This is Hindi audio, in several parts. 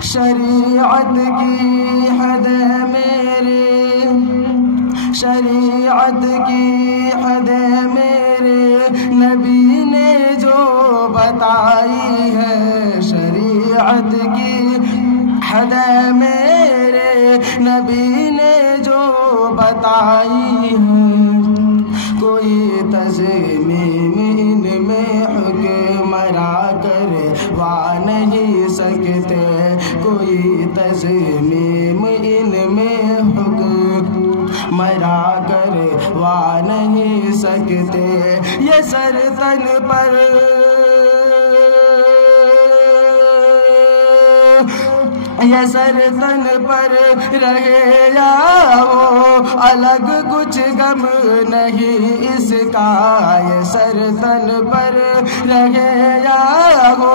शरीयत की हद मेरे, शरीयत की हद मेरे नबी ने जो बताई है। शरीयत की हद मेरे नबी ने जो बताई है। कोई तज़मीम इनमें हुक्मरा करवा नहीं सकते, कोई तज़मीम इनमें हुक्मरा करवा नहीं सकते। ये सर तन पर, ये सर तन पर रहे या वो अलग कुछ गम नहीं इसका। ये सर तन पर रहे या वो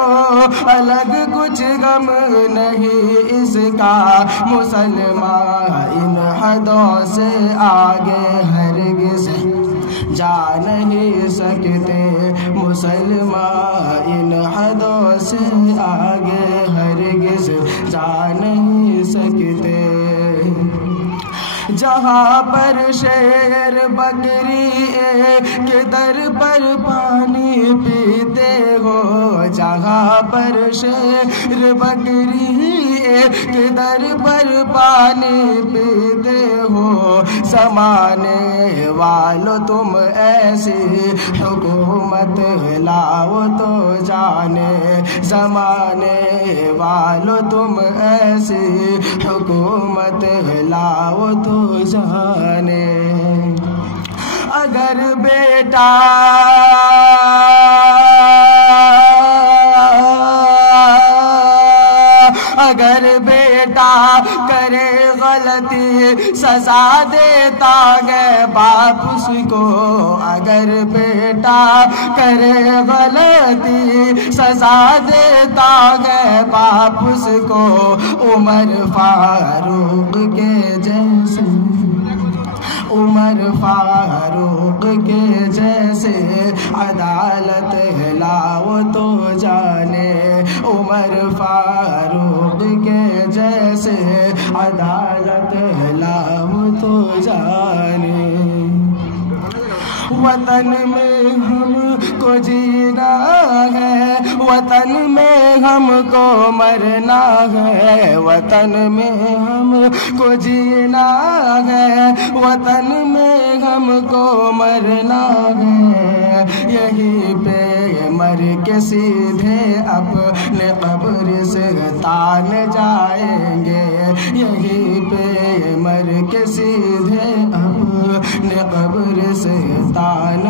अलग कुछ गम नहीं इसका। मुसलमान इन हदों से आगे हरगिज़ जा नहीं सकते। मुसलमान इन हदों से आगे हरगिज़ जा नहीं सकते। जहाँ पर शेर बकरी के दर पर पानी पीते हो, जहाँ पर शेर बकरी के दर पर पानी पीते हो। ज़माने वालों तुम ऐसी हुकूमत लाओ तो जाने, ज़माने वालों तुम ऐसी हुकूमत लाओ तो जाने। अगर बेटा अगर बेटा करे गलती सजा देता है बाप उसको। अगर बेटा करे गलती सजा देता है बाप उसको। उमर फारूक के जैसे, उमर फारूक के जैसे अदालत लाओ तो जाने। उमर फारूक के जैसे अदालत लाओ तो जाने। वतन में हमको जीना है, वतन में हमको मरना है। वतन में हमको जीना है, वतन में हमको मरना है। यहीं पे मर के सीधे अपने कब्र से तान जाएंगे। यहीं पे मर के सीधे अपने कब्र से तान